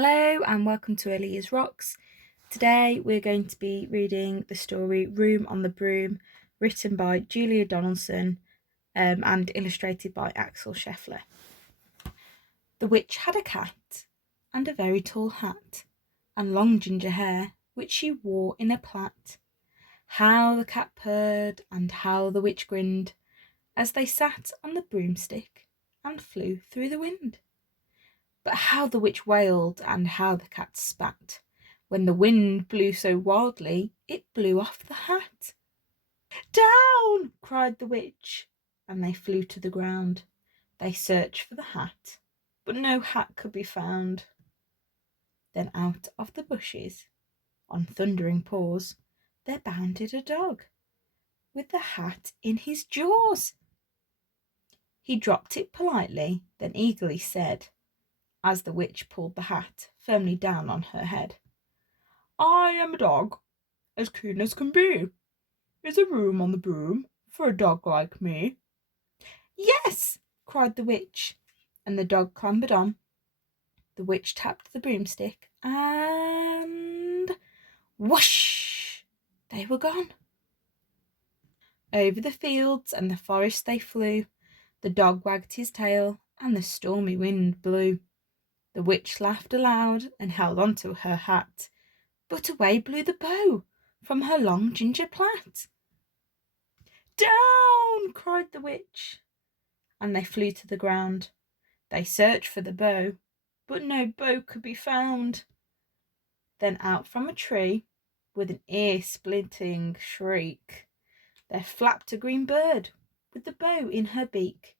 Hello and welcome to Elia's Rocks. Today we're going to be reading the story Room on the Broom, written by Julia Donaldson and illustrated by Axel Scheffler. The witch had a cat and a very tall hat and long ginger hair which she wore in a plait. How the cat purred and how the witch grinned as they sat on the broomstick and flew through the wind. But how the witch wailed and how the cat spat when the wind blew so wildly it blew off the hat. "Down!" cried the witch, and they flew to the ground. They searched for the hat, but no hat could be found. Then out of the bushes, on thundering paws, there bounded a dog, with the hat in his jaws. He dropped it politely, then eagerly said, as the witch pulled the hat firmly down on her head, "I am a dog, as keen as can be. Is there room on the broom for a dog like me?" "Yes!" cried the witch, and the dog clambered on. The witch tapped the broomstick, and whoosh! They were gone. Over the fields and the forest they flew. The dog wagged his tail, and the stormy wind blew. The witch laughed aloud and held on to her hat, but away blew the bow from her long ginger plait. "Down!" cried the witch, and they flew to the ground. They searched for the bow, but no bow could be found. Then out from a tree, with an ear-splitting shriek, there flapped a green bird with the bow in her beak.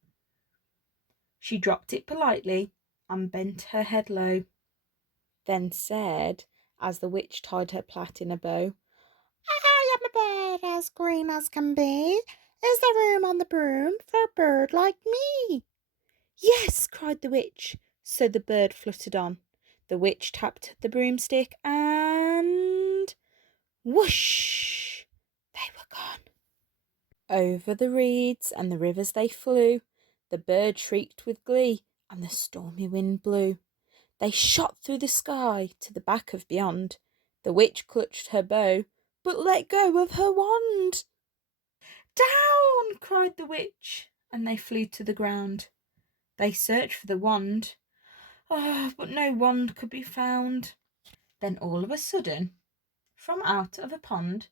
She dropped it politely and bent her head low, then said, as the witch tied her plait in a bow, "I am a bird as green as can be. Is there room on the broom for a bird like me?" "Yes!" cried the witch. So the bird fluttered on. The witch tapped the broomstick, and whoosh! They were gone. Over the reeds and the rivers they flew. The bird shrieked with glee, and the stormy wind blew. They shot through the sky to the back of beyond. The witch clutched her bow, but let go of her wand. "Down!" cried the witch, and they flew to the ground. They searched for the wand, but no wand could be found. Then all of a sudden, from out of a pond,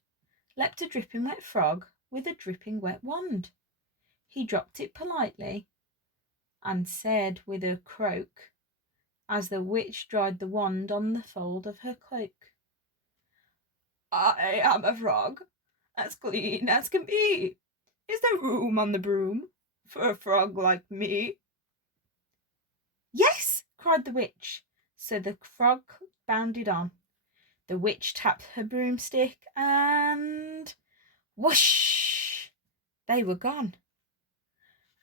leapt a dripping wet frog with a dripping wet wand. He dropped it politely and said with a croak, as the witch dried the wand on the fold of her cloak, "I am a frog, as clean as can be. Is there room on the broom for a frog like me?" "Yes!" cried the witch. So the frog bounded on. The witch tapped her broomstick, and whoosh! They were gone.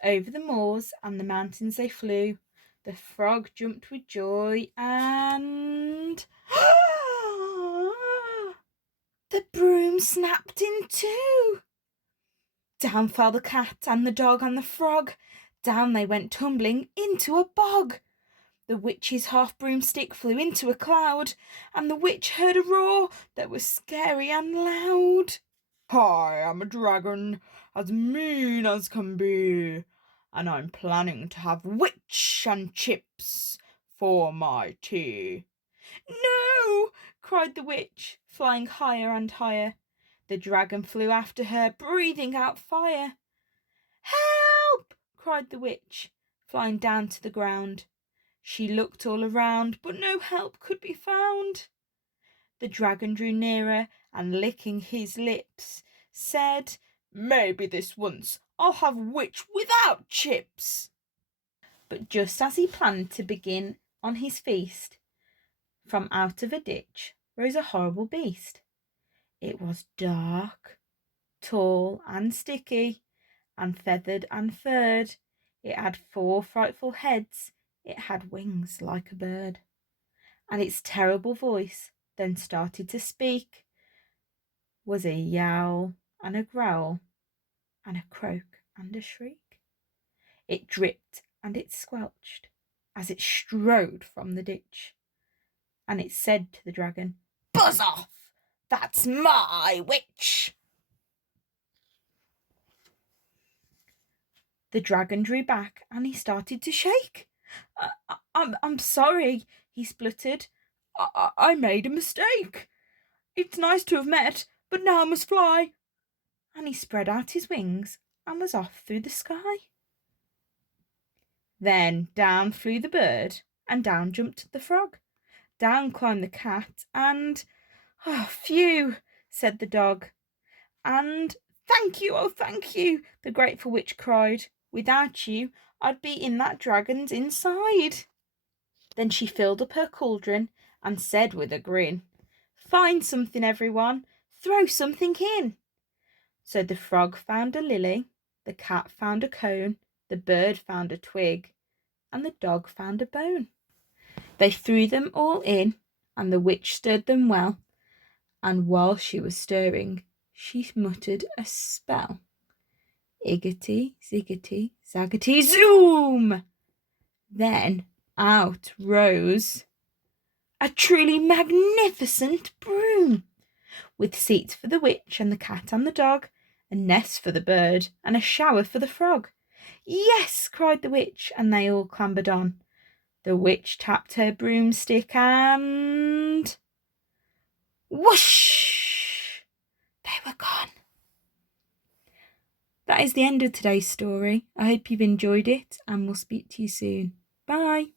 Over the moors and the mountains they flew. The frog jumped with joy, and the broom snapped in two. Down fell the cat and the dog and the frog. Down they went tumbling into a bog. The witch's half broomstick flew into a cloud, and the witch heard a roar that was scary and loud. "I am a dragon, as mean as can be, and I'm planning to have witch and chips for my tea." "No!" cried the witch, flying higher and higher. The dragon flew after her, breathing out fire. "Help!" cried the witch, flying down to the ground. She looked all around, but no help could be found. The dragon drew nearer, and licking his lips, said, "Maybe this once I'll have witch without chips." But just as he planned to begin on his feast, from out of a ditch rose a horrible beast. It was dark, tall and sticky, and feathered and furred. It had 4 frightful heads. It had wings like a bird, and its terrible voice then started to speak, was a yowl and a growl, and a croak and a shriek. It dripped and it squelched as it strode from the ditch. and it said to the dragon, "Buzz off! That's my witch!" The dragon drew back and he started to shake. I'm sorry," he spluttered. I made a mistake. It's nice to have met, but now I must fly." And he spread out his wings and was off through the sky. Then down flew the bird, and down jumped the frog. Down climbed the cat, and "Oh, phew," said the dog. And "Thank you, oh, thank you," the grateful witch cried. "Without you, I'd be in that dragon's inside." Then she filled up her cauldron and said with a grin, "Find something, everyone, throw something in." So the frog found a lily, the cat found a cone, the bird found a twig, and the dog found a bone. They threw them all in, and the witch stirred them well, and while she was stirring, she muttered a spell. Iggity, ziggity, zaggity, zoom! Then out rose a truly magnificent broom, with seats for the witch and the cat and the dog, a nest for the bird, and a shower for the frog. "Yes," cried the witch, and they all clambered on. The witch tapped her broomstick and whoosh! They were gone. That is the end of today's story. I hope you've enjoyed it, and we'll speak to you soon. Bye.